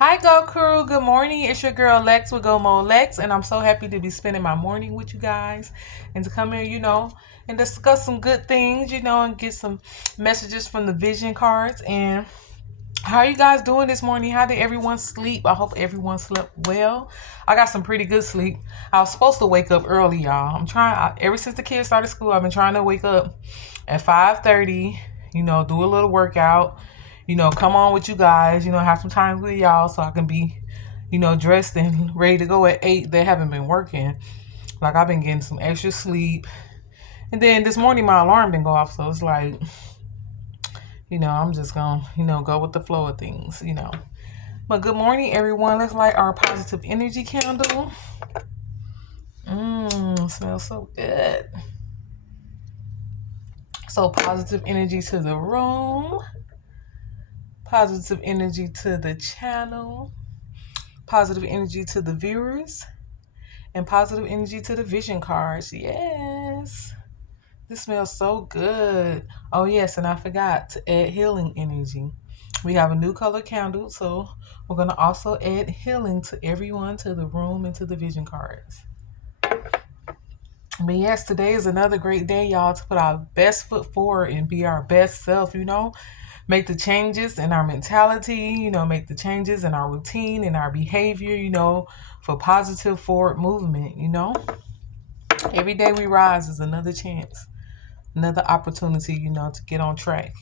Hi, Go Crew. Good morning. It's your girl Lex with Go Mo Lex, and I'm so happy to be spending my morning with you guys and to come here, and discuss some good things, and get some messages from the vision cards. And how are you guys doing this morning? How did everyone sleep? I hope everyone slept well. I got some pretty good sleep. I was supposed to wake up early, y'all. Ever since the kids started school, I've been trying to wake up at 5:30. Do a little workout. Come on with you guys. Have some time with y'all so I can be, dressed and ready to go at 8. They haven't been working. Like I've been getting some extra sleep. And then this morning my alarm didn't go off, so it's like, I'm just gonna, go with the flow of things. But good morning, everyone. Let's light our positive energy candle. Smells so good. So positive energy to the room, positive energy to the channel, positive energy to the viewers, and positive energy to the vision cards. Yes. This smells so good. Oh, yes, and I forgot to add healing energy. We have a new color candle, so we're going to also add healing to everyone, to the room, and to the vision cards. But yes, today is another great day, y'all, to put our best foot forward and be our best self, Make the changes in our mentality, make the changes in our routine and our behavior, for positive forward movement. Every day we rise is another chance, another opportunity, to get on track.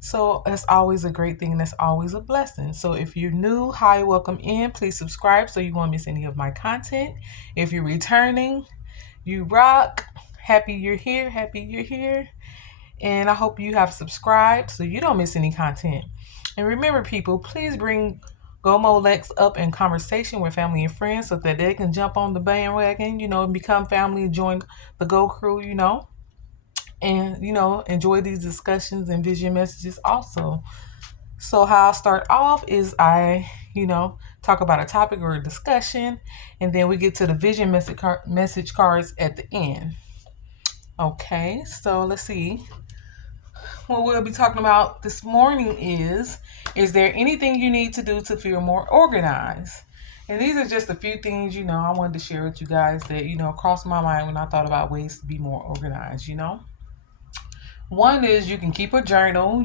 So that's always a great thing. That's always a blessing. So if you're new, hi, welcome in. Please subscribe so you won't miss any of my content. If you're returning, you rock. Happy you're here. Happy you're here. And I hope you have subscribed so you don't miss any content. And remember, people, please bring Gomo Lex up in conversation with family and friends so that they can jump on the bandwagon, and become family and join the Go Crew, and enjoy these discussions and vision messages also. So how I'll start off is I talk about a topic or a discussion, and then we get to the vision message cards at the end. Okay, so let's see. What we'll be talking about this morning is there anything you need to do to feel more organized? And these are just a few things, I wanted to share with you guys that, crossed my mind when I thought about ways to be more organized. One is you can keep a journal,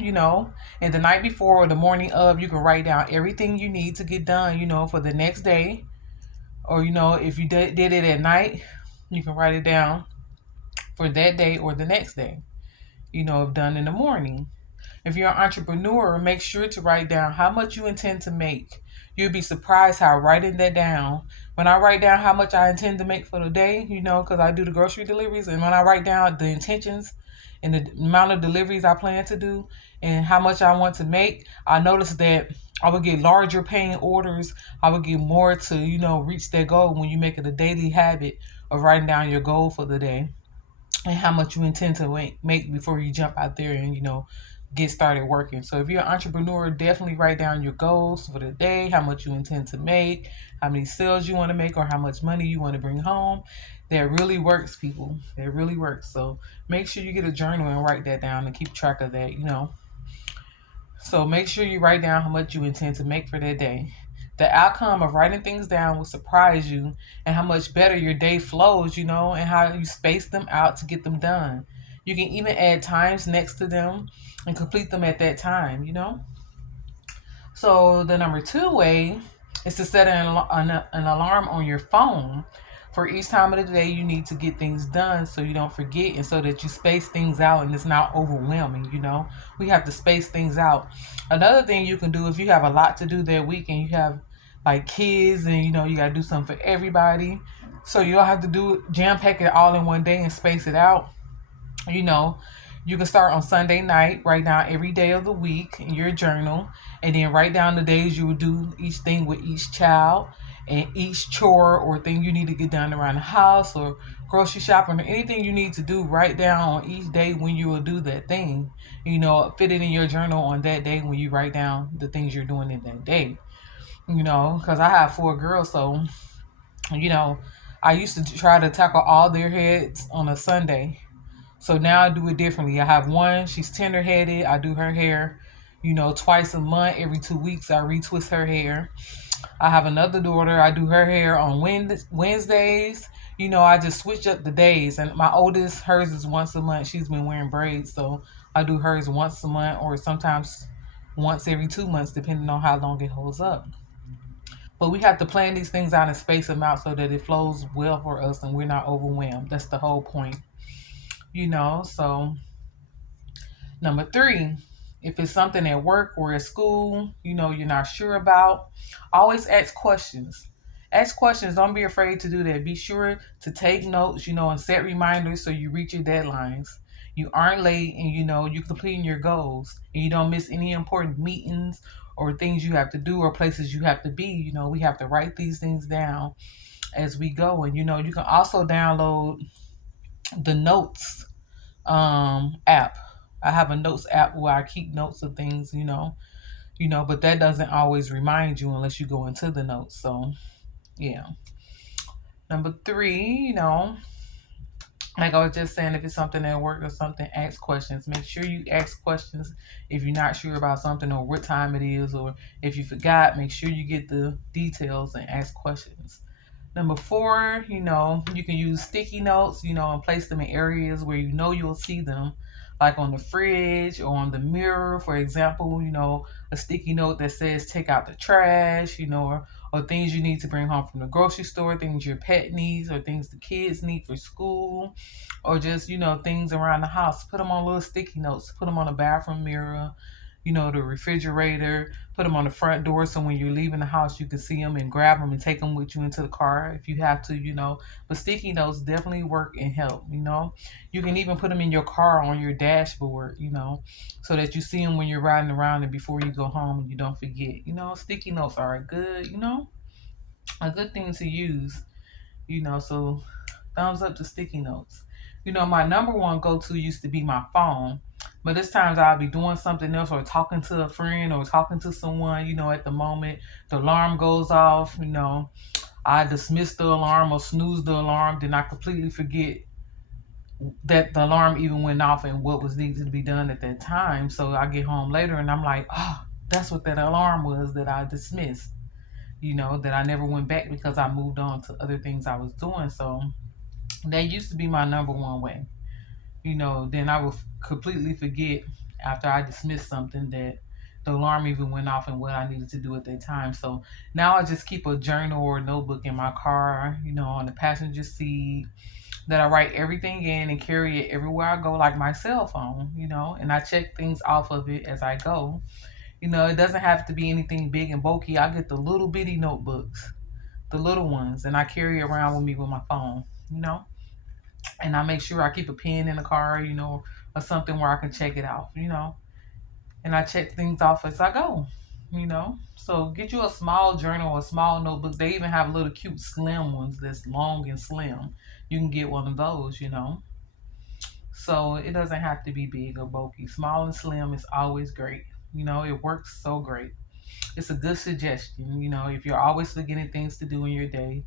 and the night before or the morning of, you can write down everything you need to get done, for the next day. Or, if you did it at night, you can write it down for that day or the next day, if done in the morning. If you're an entrepreneur, make sure to write down how much you intend to make. You'll be surprised how writing that down. When I write down how much I intend to make for the day, because I do the grocery deliveries, and when I write down the intentions and the amount of deliveries I plan to do and how much I want to make, I notice that I would get larger paying orders. I would get more to, reach that goal when you make it a daily habit of writing down your goal for the day and how much you intend to make before you jump out there and, get started working. So if you're an entrepreneur, definitely write down your goals for the day, how much you intend to make, how many sales you want to make, or how much money you want to bring home. That really works, people. That really works. So make sure you get a journal and write that down and keep track of that. So make sure you write down how much you intend to make for that day. The outcome of writing things down will surprise you, and how much better your day flows, and how you space them out to get them done. You can even add times next to them and complete them at that time. So the number 2 way is to set an alarm on your phone for each time of the day you need to get things done so you don't forget and so that you space things out and it's not overwhelming. We have to space things out. Another thing you can do if you have a lot to do that week and you have like kids and you got to do something for everybody, so you don't have to do it, jam pack it all in one day and space it out. You can start on Sunday night, write down every day of the week in your journal, and then write down the days you will do each thing with each child and each chore or thing you need to get done around the house or grocery shopping or anything you need to do. Write down on each day when you will do that thing. Fit it in your journal on that day when you write down the things you're doing in that day. Because I have 4 girls, so I used to try to tackle all their heads on a Sunday. So now I do it differently. I have one, she's tender headed. I do her hair, You know, twice a month, every 2 weeks, I retwist her hair. I have another daughter. I do her hair on Wednesdays. You know, I just switch up the days. And my oldest, hers is once a month. She's been wearing braids, so I do hers once a month or sometimes once every 2 months, depending on how long it holds up. But we have to plan these things out and space them out so that it flows well for us and we're not overwhelmed. That's the whole point, you know. So number three, if it's something at work or at school, you know, you're not sure about, always ask questions. Ask questions. Don't be afraid to do that. Be sure to take notes, you know, and set reminders so you reach your deadlines. You aren't late and, you know, you're completing your goals and you don't miss any important meetings or things you have to do or places you have to be. You know, we have to write these things down as we go. And, you know, you can also download the notes app. I have a notes app where I keep notes of things, but that doesn't always remind you unless you go into the notes. So yeah. Number three, like I was just saying, if it's something at work or something, ask questions. Make sure you ask questions if you're not sure about something or what time it is, or if you forgot, make sure you get the details and ask questions. Number four, you can use sticky notes, and place them in areas where you know you'll see them, like on the fridge or on the mirror. For example, a sticky note that says take out the trash, or things you need to bring home from the grocery store, things your pet needs, or things the kids need for school, or just, things around the house. Put them on little sticky notes, put them on the bathroom mirror, the refrigerator, put them on the front door so when you're leaving the house, you can see them and grab them and take them with you into the car if you have to. But sticky notes definitely work and help. You can even put them in your car on your dashboard, so that you see them when you're riding around and before you go home and you don't forget. Sticky notes are a good thing to use, so thumbs up to sticky notes. My number one go to used to be my phone. But this times I'll be doing something else or talking to a friend or talking to someone, at the moment the alarm goes off, I dismiss the alarm or snooze the alarm, then I completely forget that the alarm even went off and what was needed to be done at that time. So I get home later and I'm like, oh, that's what that alarm was that I dismissed, that I never went back because I moved on to other things I was doing. So that used to be my number one way. Then I would completely forget after I dismissed something that the alarm even went off and what I needed to do at that time. So now I just keep a journal or a notebook in my car, on the passenger seat, that I write everything in and carry it everywhere I go, like my cell phone, and I check things off of it as I go. It doesn't have to be anything big and bulky. I get the little bitty notebooks, the little ones, and I carry it around with me with my phone, and I make sure I keep a pen in the car, or something where I can check it off, and I check things off as I go. So get you a small journal or a small notebook. They even have little cute slim ones that's long and slim. You can get one of those. So it doesn't have to be big or bulky. Small and slim is always great. It works so great. It's a good suggestion. If you're always forgetting things to do in your day,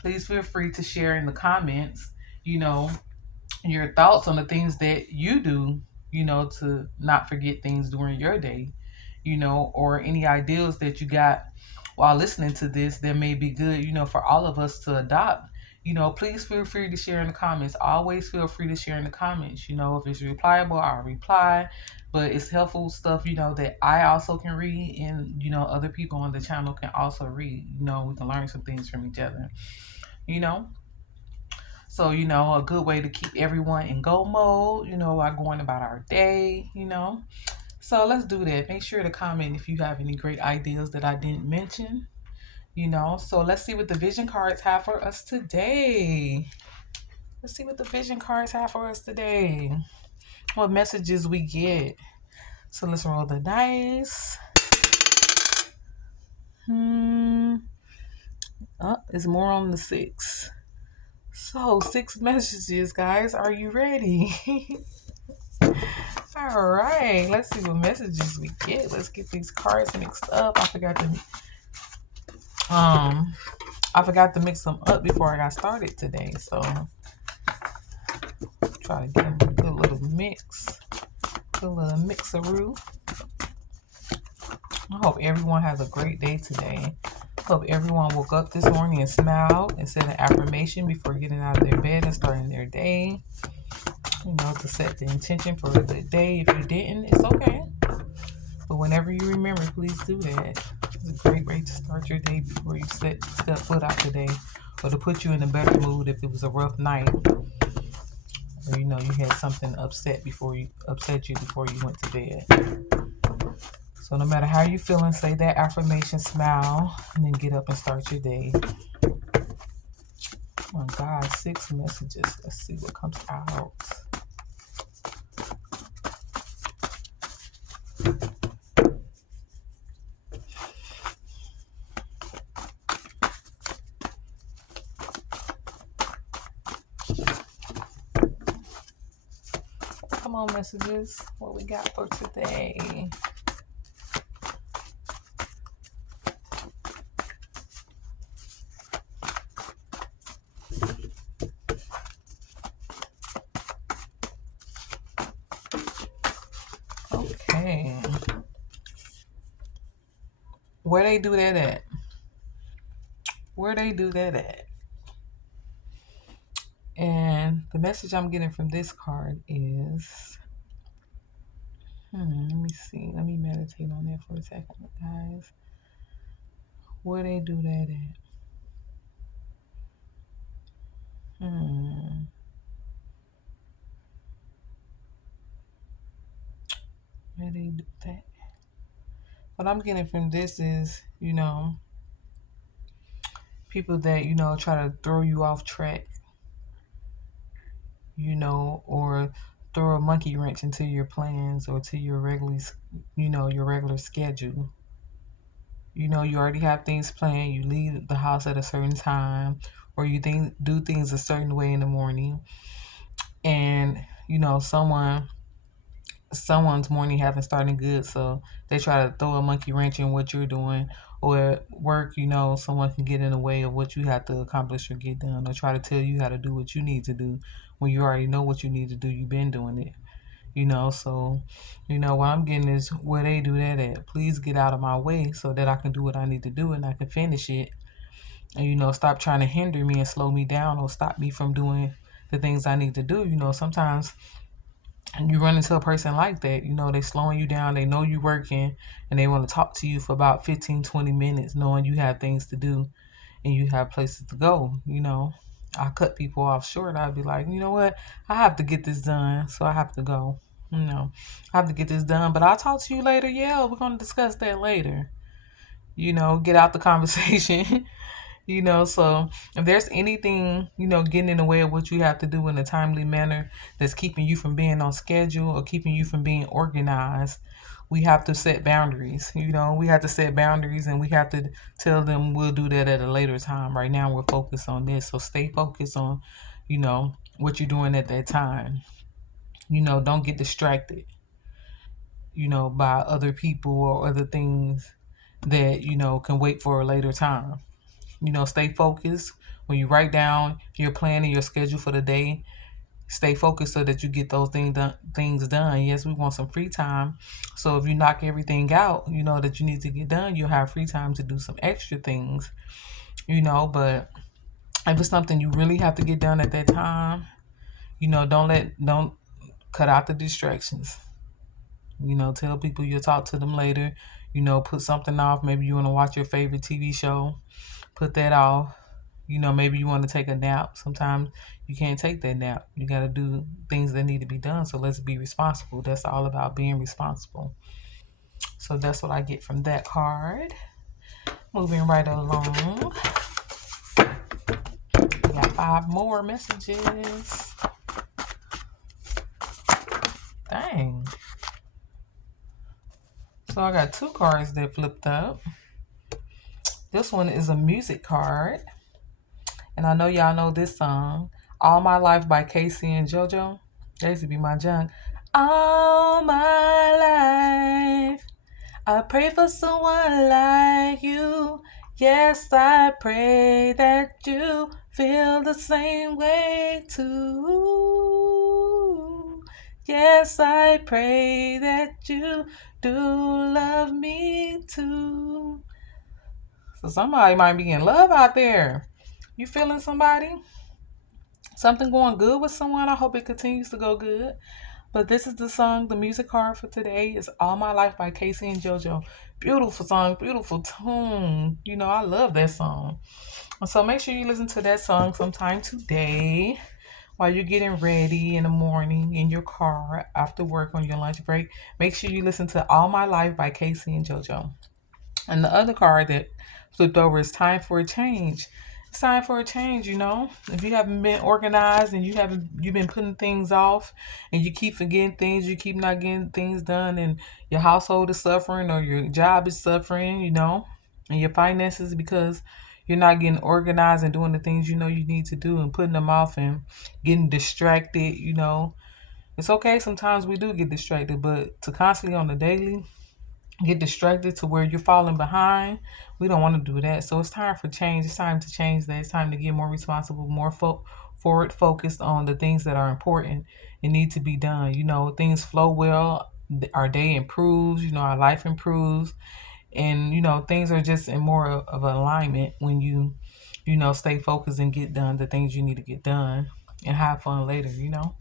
please feel free to share in the comments, you know, your thoughts on the things that you do, to not forget things during your day, or any ideas that you got while listening to this that may be good, for all of us to adopt. Please feel free to share in the comments. Always feel free to share in the comments. If it's replyable, I'll reply. But it's helpful stuff, that I also can read and, other people on the channel can also read. We can learn some things from each other, you know. So, a good way to keep everyone in go mode, while going about our day. So let's do that. Make sure to comment if you have any great ideas that I didn't mention. So let's see what the vision cards have for us today. Let's see what the vision cards have for us today. What messages we get. So let's roll the dice. Oh, it's more on the 6. So 6 messages, guys. Are you ready? All right. Let's see what messages we get. Let's get these cards mixed up. I forgot to mix them up before I got started today. So try to get a good little mix. A little mixaroo. I hope everyone has a great day today. Hope everyone woke up this morning and smiled and said an affirmation before getting out of their bed and starting their day. To set the intention for the day. If you didn't, it's okay. But whenever you remember, please do that. It's a great way to start your day before you step foot out the day, or to put you in a better mood if it was a rough night, or you had something upset you before you went to bed. So no matter how you feeling, say that affirmation, smile, and then get up and start your day. Oh God, 6 messages. Let's see what comes out. Come on, messages. What we got for today? Okay. Where they do that at? Where they do that at? And the message I'm getting from this card is, let me see. Let me meditate on that for a second, guys. Where they do that at? Where they do that? What I'm getting from this is, people that, try to throw you off track, or throw a monkey wrench into your plans or to your regular schedule. You already have things planned. You leave the house at a certain time, or you do things a certain way in the morning, and someone's morning haven't started good, so they try to throw a monkey wrench in what you're doing. Or at work, someone can get in the way of what you have to accomplish or get done, or try to tell you how to do what you need to do when you already know what you need to do. You've been doing it. So what I'm getting is, where they do that at, please get out of my way so that I can do what I need to do and I can finish it. And stop trying to hinder me and slow me down, or stop me from doing the things I need to do. Sometimes you run into a person like that, they slowing you down, they know you working, and they want to talk to you for about 15-20 minutes, knowing you have things to do and you have places to go. I cut people off short. I'd be like, you know what, I have to get this done, so I have to go. I have to get this done, but I'll talk to you later. Yeah, we're going to discuss that later. Get out the conversation. So if there's anything, getting in the way of what you have to do in a timely manner that's keeping you from being on schedule or keeping you from being organized, we have to set boundaries. We have to set boundaries, and we have to tell them we'll do that at a later time. Right now, we're focused on this. So stay focused on, what you're doing at that time. Don't get distracted, by other people or other things that, can wait for a later time. Stay focused. When you write down your plan and your schedule for the day, stay focused so that you get those things done. Yes, we want some free time. So if you knock everything out, that you need to get done, you'll have free time to do some extra things, but if it's something you really have to get done at that time, don't cut out the distractions. Tell people you'll talk to them later. Put something off. Maybe you want to watch your favorite TV show. Put that off. Maybe you want to take a nap. Sometimes you can't take that nap. You got to do things that need to be done. So let's be responsible. That's all about being responsible. So that's what I get from that card. Moving right along. We got 5 more messages. Dang. So I got 2 cards that flipped up. This one is a music card. And I know y'all know this song, All My Life by Casey and JoJo. That used to be my junk. All my life, I pray for someone like you. Yes, I pray that you feel the same way too. Yes, I pray that you do love me too. So somebody might be in love out there. You feeling somebody? Something going good with someone? I hope it continues to go good. But this is the song, the music card for today is All My Life by Casey and JoJo. Beautiful song, beautiful tune. You know, I love that song. So make sure you listen to that song sometime today while you're getting ready in the morning in your car after work on your lunch break. Make sure you listen to All My Life by Casey and JoJo. And the other card that flipped over is Time for a Change. It's time for a change, you know. If you haven't been organized and you've been putting things off and you keep forgetting things, you keep not getting things done and your household is suffering or your job is suffering, you know, and your finances because you're not getting organized and doing the things you know you need to do and putting them off and getting distracted, you know. It's okay sometimes we do get distracted, but to constantly on the daily get distracted to where you're falling behind. We don't want to do that. So it's time for change. It's time to change that. It's time to get more responsible, more forward focused on the things that are important and need to be done. You know, things flow well, our day improves, you know, our life improves. And, you know, things are just in more of alignment when you know, stay focused and get done the things you need to get done and have fun later, you know.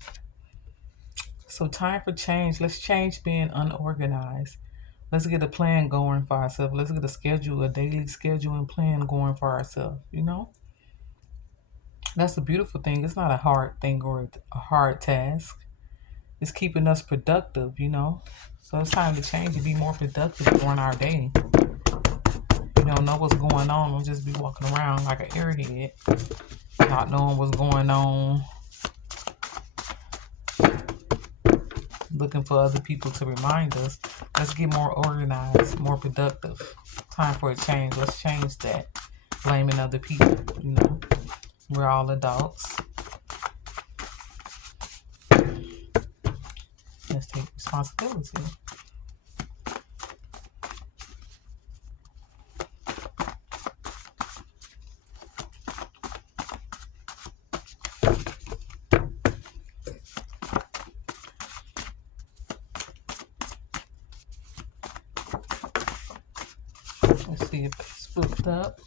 So time for change. Let's change being unorganized. Let's get a plan going for ourselves. Let's get a schedule, a daily schedule and plan going for ourselves, you know? That's the beautiful thing. It's not a hard thing or a hard task. It's keeping us productive, you know? So it's time to change and be more productive during our day. You know what's going on. Don't just be walking around like an airhead, not knowing what's going on, looking for other people to remind us. Let's get more organized, more productive. Time for a change. Let's change that. Blaming other people, you know. We're all adults. Let's take responsibility. Let's see if it's flipped up.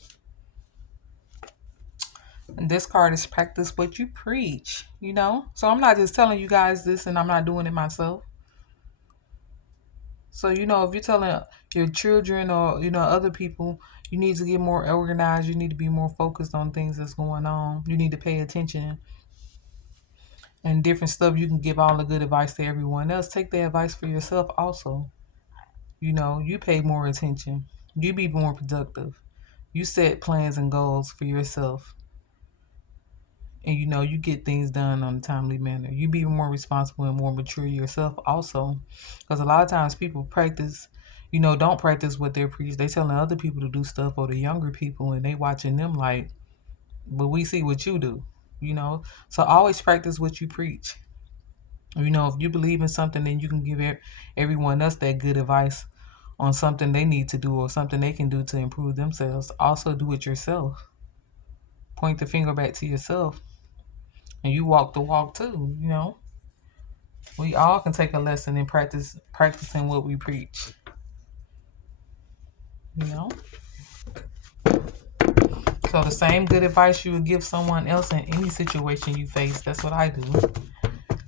And this card is practice what you preach, you know? So I'm not just telling you guys this and I'm not doing it myself. So, you know, if you're telling your children or, you know, other people, you need to get more organized. You need to be more focused on things that's going on. You need to pay attention and different stuff. You can give all the good advice to everyone else. Take the advice for yourself also. You know, you pay more attention. You be more productive. You set plans and goals for yourself. And you know, you get things done on a timely manner. You be more responsible and more mature yourself also. Because a lot of times people practice, you know, don't practice what they preach. They telling other people to do stuff or the younger people and they watching them like, but we see what you do, you know. So always practice what you preach. You know, if you believe in something, then you can give everyone else that good advice on something they need to do or something they can do to improve themselves. Also do it yourself. Point the finger back to yourself. And you walk the walk too, you know. We all can take a lesson in practicing what we preach. You know? So the same good advice you would give someone else in any situation you face, that's what I do.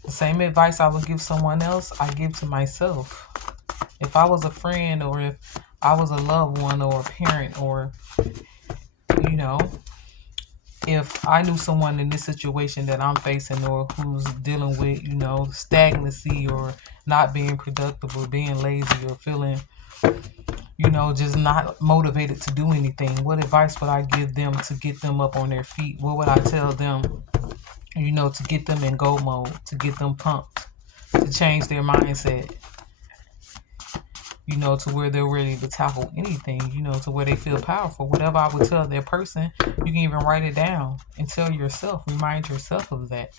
The same advice I would give someone else, I give to myself. If I was a friend or if I was a loved one or a parent or, you know, if I knew someone in this situation that I'm facing or who's dealing with, you know, stagnancy or not being productive or being lazy or feeling, you know, just not motivated to do anything, what advice would I give them to get them up on their feet? What would I tell them, you know, to get them in go mode, to get them pumped, to change their mindset, you know, to where they're ready to tackle anything, you know, to where they feel powerful. Whatever I would tell that person, you can even write it down and tell yourself, remind yourself of that.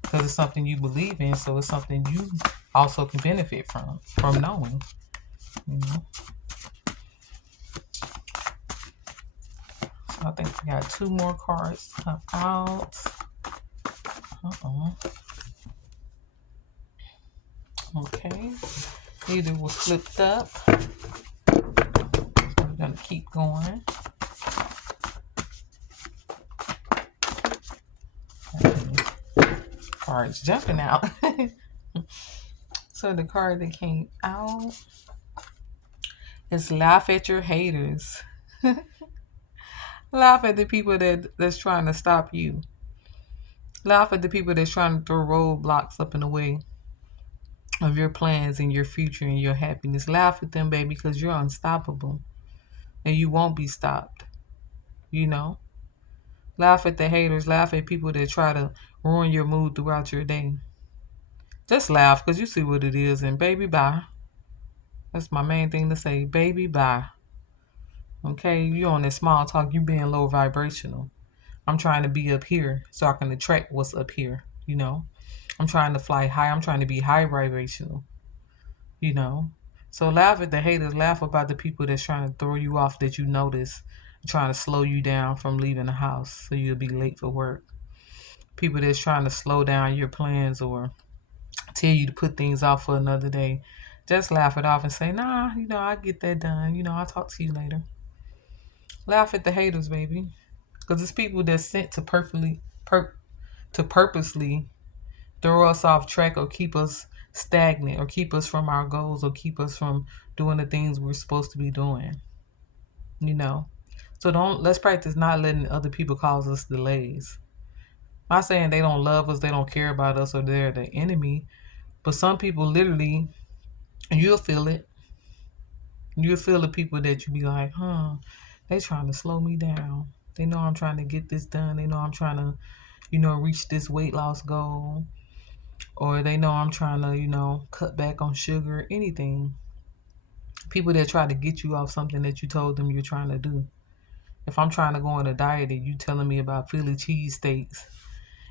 Because it's something you believe in, so it's something you also can benefit from knowing, you know. So I think we got 2 more cards to come out. Okay. Either was flipped up. So we're gonna keep going. Cards jumping out. So the card that came out is laugh at your haters. Laugh at the people that's trying to stop you. Laugh at the people that's trying to throw roadblocks up in the way of your plans and your future and your happiness. Laugh at them, baby, because you're unstoppable and you won't be stopped. You know? Laugh at the haters. Laugh at people that try to ruin your mood throughout your day. Just laugh because you see what it is, and baby, bye. That's my main thing to say. Baby, bye. Okay? You on that small talk, you being low vibrational. I'm trying to be up here so I can attract what's up here, you know? I'm trying to fly high. I'm trying to be high vibrational, you know? So laugh at the haters. Laugh about the people that's trying to throw you off that you notice, trying to slow you down from leaving the house so you'll be late for work. People that's trying to slow down your plans or tell you to put things off for another day. Just laugh it off and say, nah, I get that done. I'll talk to you later. Laugh at the haters, baby. Because it's people that's sent to purposely throw us off track or keep us stagnant or keep us from our goals or keep us from doing the things we're supposed to be doing. So let's practice not letting other people cause us delays. Not saying they don't love us, they don't care about us, or they're the enemy, but some people literally, you'll feel it. You'll feel the people that you be like, they trying to slow me down. They know I'm trying to get this done. They know I'm trying to, reach this weight loss goal. Or they know I'm trying to, cut back on sugar, anything. People that try to get you off something that you told them you're trying to do. If I'm trying to go on a diet and you telling me about Philly cheesesteaks,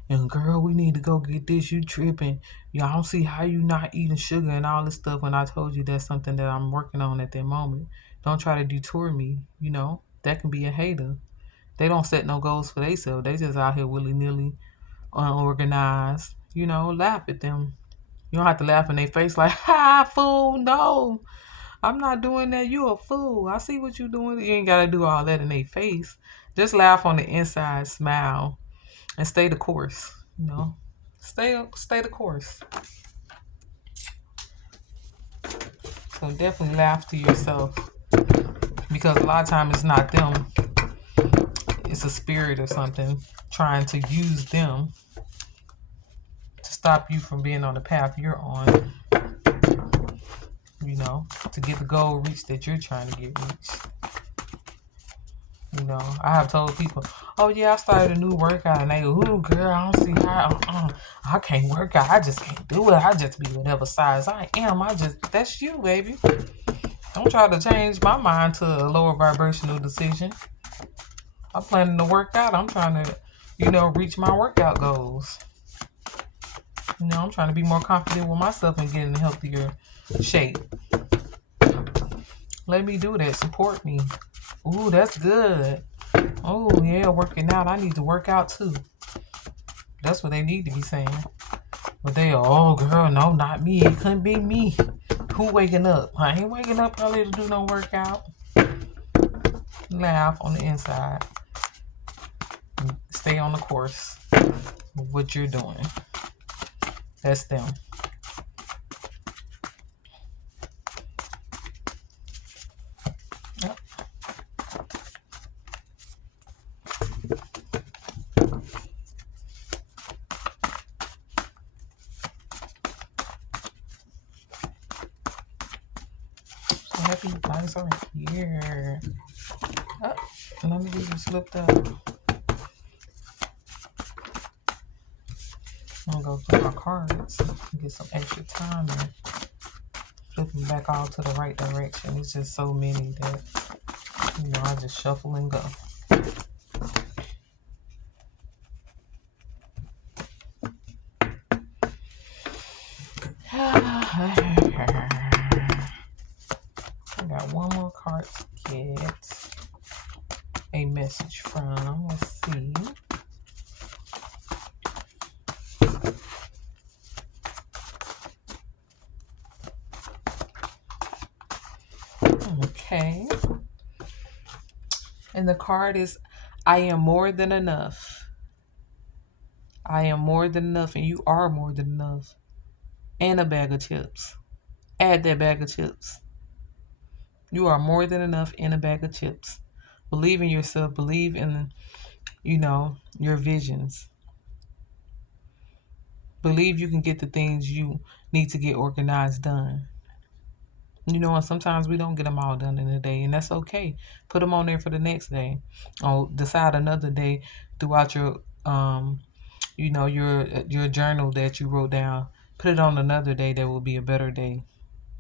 and girl, we need to go get this, you tripping. I don't see how you not eating sugar and all this stuff when I told you that's something that I'm working on at that moment. Don't try to detour me, That can be a hater. They don't set no goals for themselves. They just out here willy-nilly, unorganized. Laugh at them. You don't have to laugh in their face like, ha, fool, no. I'm not doing that. You a fool. I see what you doing. You ain't got to do all that in their face. Just laugh on the inside, smile, and stay the course. Stay the course. So definitely laugh to yourself, because a lot of times it's not them. It's a spirit or something trying to use them to stop you from being on the path you're on. To get the goal reached that you're trying to get reached. I have told people, oh yeah, I started a new workout, and they go, ooh girl, I don't see how, I can't work out, I just can't do it, I just be whatever size I am, that's you, baby. Don't try to change my mind to a lower vibrational decision. I'm planning to work out, I'm trying to, reach my workout goals. I'm trying to be more confident with myself and get in a healthier shape. Let me do that, support me. Ooh, that's good. Oh, yeah, working out. I need to work out too. That's what they need to be saying. But oh, girl, no, not me. It couldn't be me. Who waking up? I ain't waking up early to do no workout. Laugh on the inside. Stay on the course of what you're doing. That's them. Happy guys are here. Oh, let me just look up. I'm gonna go through my cards and get some extra time and flip them back all to the right direction. It's just so many that I just shuffle and go. I got one more card to get a message from. Let's see. And the card is, I am more than enough. I am more than enough, and you are more than enough. And a bag of chips. Add that bag of chips. You are more than enough in a bag of chips. Believe in yourself. Believe in, your visions. Believe you can get the things you need to get organized done. And sometimes we don't get them all done in a day, and that's okay. Put them on there for the next day. Or decide another day throughout your journal that you wrote down. Put it on another day that will be a better day.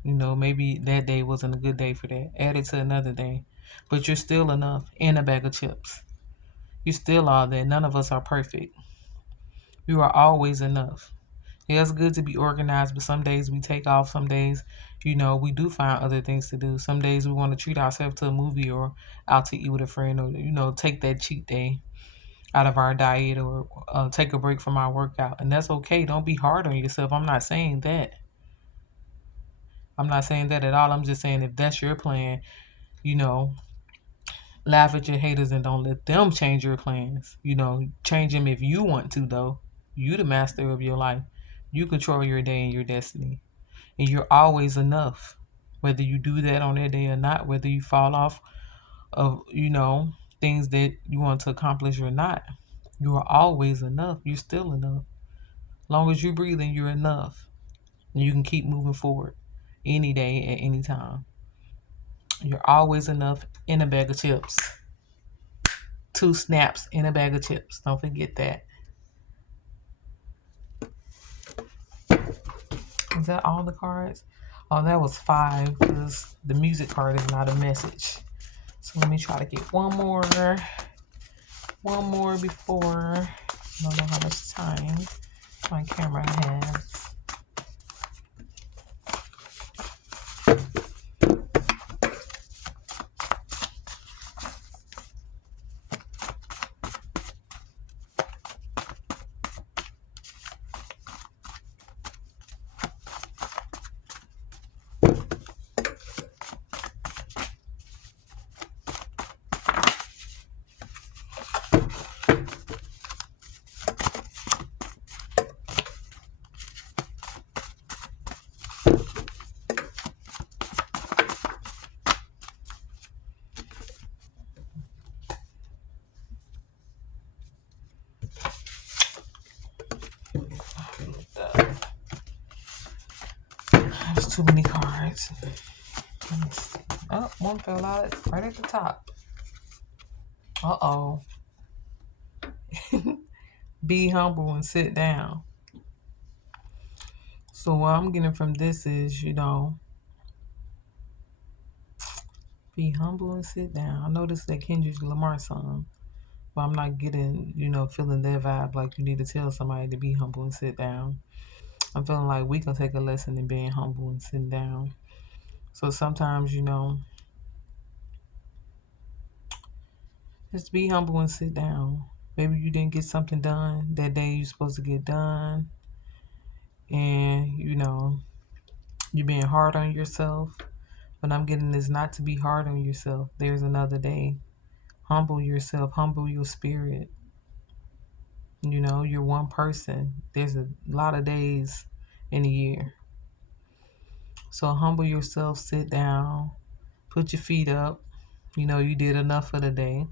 Maybe that day wasn't a good day for that. Add it to another day. But you're still enough in a bag of chips. You still are that. None of us are perfect. You are always enough. Yeah, it's good to be organized, but some days we take off. Some days, we do find other things to do. Some days we want to treat ourselves to a movie or out to eat with a friend or, take that cheat day out of our diet or take a break from our workout. And that's okay. Don't be hard on yourself. I'm not saying that. I'm not saying that at all. I'm just saying if that's your plan, you know, laugh at your haters and don't let them change your plans. Change them if you want to, though. You the master of your life. You control your day and your destiny. And you're always enough. Whether you do that on that day or not, whether you fall off of, things that you want to accomplish or not, you are always enough. You're still enough. Long as you're breathing, you're enough. And you can keep moving forward any day at any time. You're always enough in a bag of chips. 2 snaps in a bag of chips. Don't forget that. Is that all the cards? Oh, that was 5 because the music card is not a message. So let me try to get one more before. I don't know how much time my camera has. There's too many cards. Oh, one fell out right at the top. Uh-oh. Be humble and sit down. So what I'm getting from this is, be humble and sit down. I know this is that Kendrick Lamar song, but I'm not getting, feeling that vibe like you need to tell somebody to be humble and sit down. I'm feeling like we can take a lesson in being humble and sitting down. So sometimes, just be humble and sit down. Maybe you didn't get something done that day you're supposed to get done. And, you're being hard on yourself. But I'm getting this not to be hard on yourself. There's another day. Humble yourself. Humble your spirit. You're one person. There's a lot of days in a year. So humble yourself. Sit down. Put your feet up. You did enough for the day.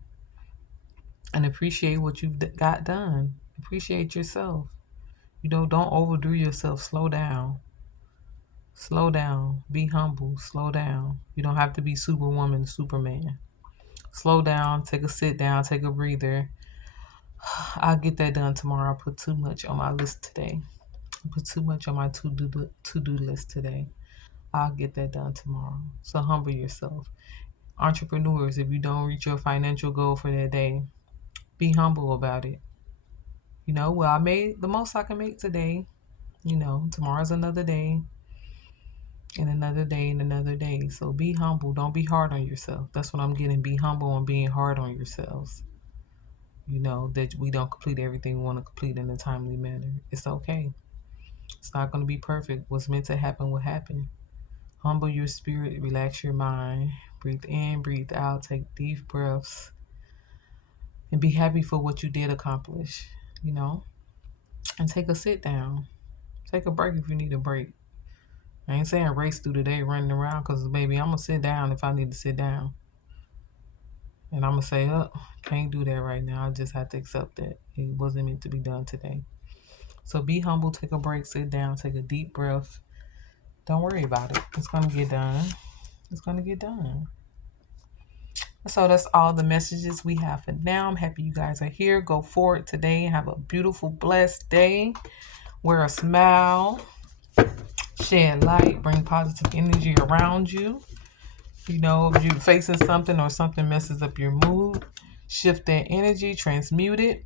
And appreciate what you've got done. Appreciate yourself. Don't overdo yourself. Slow down. Slow down. Be humble. Slow down. You don't have to be Superwoman, Superman. Slow down. Take a sit down. Take a breather. I'll get that done tomorrow. I put too much on my list today. I put too much on my to-do list today. I'll get that done tomorrow. So humble yourself. Entrepreneurs, if you don't reach your financial goal for that day, be humble about it. Well, I made the most I can make today. Tomorrow's another day, and another day, and another day. So be humble. Don't be hard on yourself. That's what I'm getting. Be humble and being hard on yourselves. That we don't complete everything we want to complete in a timely manner. It's okay. It's not going to be perfect. What's meant to happen will happen. Humble your spirit. Relax your mind. Breathe in, breathe out. Take deep breaths. and be happy for what you did accomplish, you know, and take a sit down. Take a break if you need a break. I ain't saying race through the day running around because, baby, I'm going to sit down if I need to sit down. And I'm going to say, oh, can't do that right now. I just have to accept that. It wasn't meant to be done today. So be humble, take a break, sit down, take a deep breath. Don't worry about it. It's going to get done. It's going to get done. So that's all the messages we have for now. I'm happy you guys are here. Go forward today and have a beautiful, blessed day. Wear a smile, shed light, bring positive energy around you. You know, if you're facing something or something messes up your mood, shift that energy, transmute it.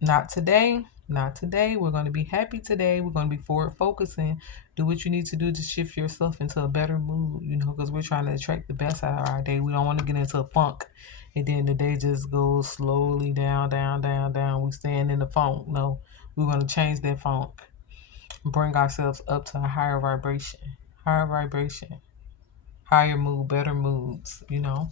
Not today. Not today. We're going to be happy today. We're going to be forward focusing. Do what you need to do to shift yourself into a better mood, you know, because we're trying to attract the best out of our day. We don't want to get into a funk and then the day just goes slowly down, down, down, down. We stand in the funk. No, we're going to change that funk. Bring ourselves up to a higher vibration, higher mood, better moods, you know.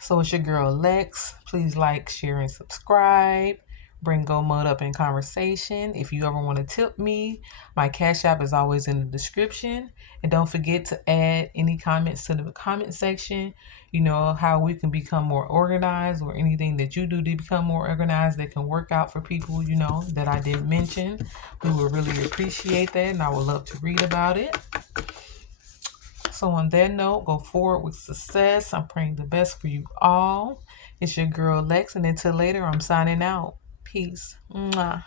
So it's your girl Lex. Please like, share, and subscribe. Bring Go Mode up in conversation. If you ever want to tip me, my Cash App is always in the description. And don't forget to add any comments to the comment section. You know, how we can become more organized, or anything that you do to become more organized that can work out for people, you know, that I didn't mention. We would really appreciate that, and I would love to read about it. So on that note, go forward with success. I'm praying the best for you all. It's your girl Lex, and until later, I'm signing out. Peace. Mwah.